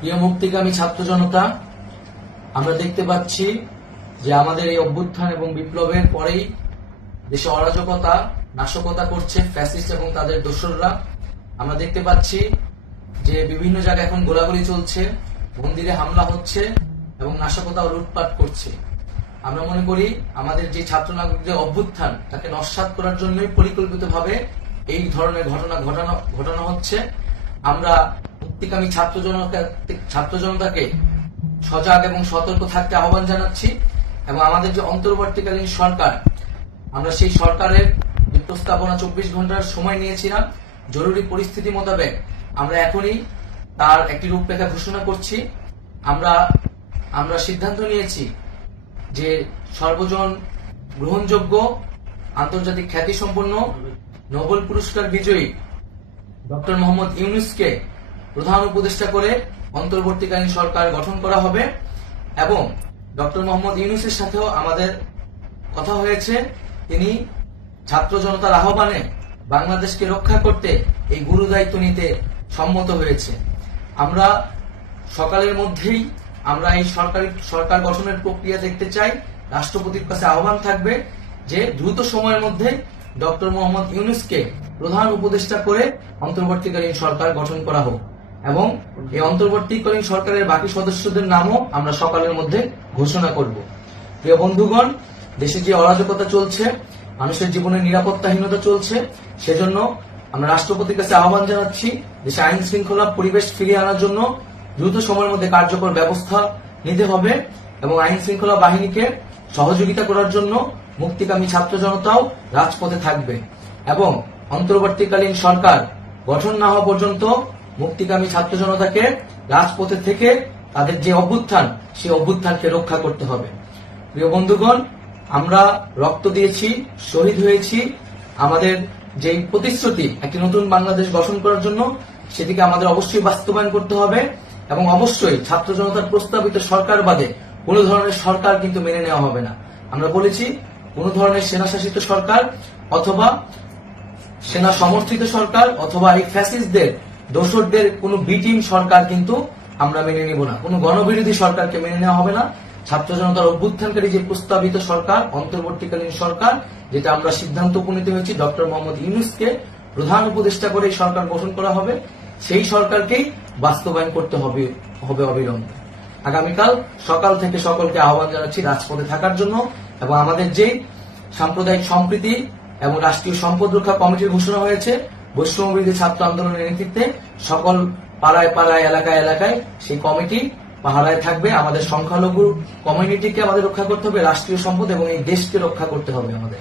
প্রিয় মুক্তিকামী ছাত্র জনতা, আমরা দেখতে পাচ্ছি যে আমাদের এই অভ্যুত্থান এবং বিপ্লবের পরেই দেশে অরাজকতা নাশকতা করছে ফ্যাসিস্ট এবং তাদের দোসররা। আমরা দেখতে পাচ্ছি যে বিভিন্ন জায়গায় এখন গোলাগুলি চলছে, মন্দিরে হামলা হচ্ছে এবং নাশকতা ও লুটপাট করছে। আমরা মনে করি আমাদের যে ছাত্র নাগরিকদের অভ্যুত্থান তাকে নস্যাৎ করার জন্যই পরিকল্পিতভাবে এই ধরনের ঘটনা হচ্ছে। আমরা মুক্তিকামী ছাত্র জনতাকে সজাগ এবং সতর্ক থাকতে আহ্বান জানাচ্ছি এবং আমাদের যে অন্তর্বর্তীকালীন সরকার, আমরা সেই সরকারের যে প্রস্তাবনা 24 ঘন্টার সময় নিয়েছিলাম, জরুরি পরিস্থিতি মোতাবেক আমরা এখনই তার একটি রূপরেখা ঘোষণা করছি। আমরা সিদ্ধান্ত নিয়েছি যে সর্বজন গ্রহণযোগ্য আন্তর্জাতিক খ্যাতিসম্পন্ন নোবেল পুরস্কার বিজয়ী ডক্টর মোহাম্মদ ইউনূসকে প্রধান উপদেষ্টা করে অন্তর্বর্তীকালীন সরকার গঠন করা হবে এবং ডক্টর মোহাম্মদ ইউনূসের সাথেও আমাদের কথা হয়েছে। তিনি ছাত্র জনতার আহ্বানে বাংলাদেশকে রক্ষা করতে এই গুরু দায়িত্ব নিতে সম্মত হয়েছে। আমরা সকালের মধ্যেই আমরা এই সরকার গঠনের প্রক্রিয়া দেখতে চাই। রাষ্ট্রপতির কাছে আহ্বান থাকবে যে দ্রুত সময়ের মধ্যে ডক্টর মোহাম্মদ ইউনূসকে প্রধান উপদেষ্টা করে অন্তর্বর্তীকালীন সরকার গঠন করা হোক এবং এই অন্তর্বর্তীকালীন সরকারের বাকি সদস্যদের নামও আমরা সকালের মধ্যে ঘোষণা করব। প্রিয় বন্ধুগণ, দেশে যে অরাজকতা চলছে, মানুষের জীবনের নিরাপত্তাহীনতা চলছে, সেজন্য আমরা রাষ্ট্রপতির কাছে আহ্বান জানাচ্ছি দেশে আইন শৃঙ্খলা পরিবেশ ফিরিয়ে আনার জন্য দ্রুত সময়ের মধ্যে কার্যকর ব্যবস্থা নিতে হবে এবং আইন শৃঙ্খলা বাহিনীকে সহযোগিতা করার জন্য মুক্তিকামী ছাত্র জনতাও রাজপথে থাকবে এবং অন্তর্বর্তীকালীন সরকার গঠন না হওয়া পর্যন্ত মুক্তিকামী ছাত্র জনতাকে রাজপথে থেকে তাদের যে অভ্যুত্থান, সেই অভ্যুত্থানকে রক্ষা করতে হবে। প্রিয় বন্ধুগণ, আমরা রক্ত দিয়েছি, শহীদ হয়েছি। আমাদের যে প্রতিশ্রুতি একটি নতুন বাংলাদেশ গঠন করার জন্য, সেটিকে আমাদের অবশ্যই বাস্তবায়ন করতে হবে এবং অবশ্যই ছাত্র জনতার প্রস্তাবিত সরকার বাদে কোন ধরনের সরকার কিন্তু মেনে নেওয়া হবে না। আমরা বলেছি কোন ধরনের সেনাশাসিত সরকার অথবা সেনা সমর্থিত সরকার অথবা এই ফ্যাসিস্টদের দোসরদের কোন বি টিম সরকার কিন্তু আমরা মেনে নেব না। কোন গণবিরোধী সরকারকে মেনে নেওয়া হবে না। ছাত্র জনতার অভ্যুত্থানকারী যে প্রস্তাবিত সরকার, অন্তর্বর্তীকালীন সরকার, যেটা আমরা সিদ্ধান্ত উপনীত হয়েছি ডক্টর মোহাম্মদ ইউনূসকে প্রধান উপদেষ্টা করে এই সরকার গঠন করা হবে, সেই সরকারকেই বাস্তবায়ন করতে হবে অবিলম্বে। আগামীকাল সকাল থেকে সকলকে আহ্বান জানাচ্ছি রাজপথে থাকার জন্য এবং আমাদের যে সাম্প্রদায়িক সম্প্রীতি এবং রাষ্ট্রীয় সম্পদ রক্ষা কমিটির ঘোষণা হয়েছে বৈষম্যবিরোধী ছাত্র আন্দোলনের নেতৃত্বে, সকল পাড়ায় পাড়ায় এলাকায় এলাকায় সেই কমিটি পাহারায় থাকবে। আমাদের সংখ্যালঘু কমিউনিটিকে আমাদের রক্ষা করতে হবে, রাষ্ট্রীয় সম্পদ এবং এই দেশকে রক্ষা করতে হবে আমাদের।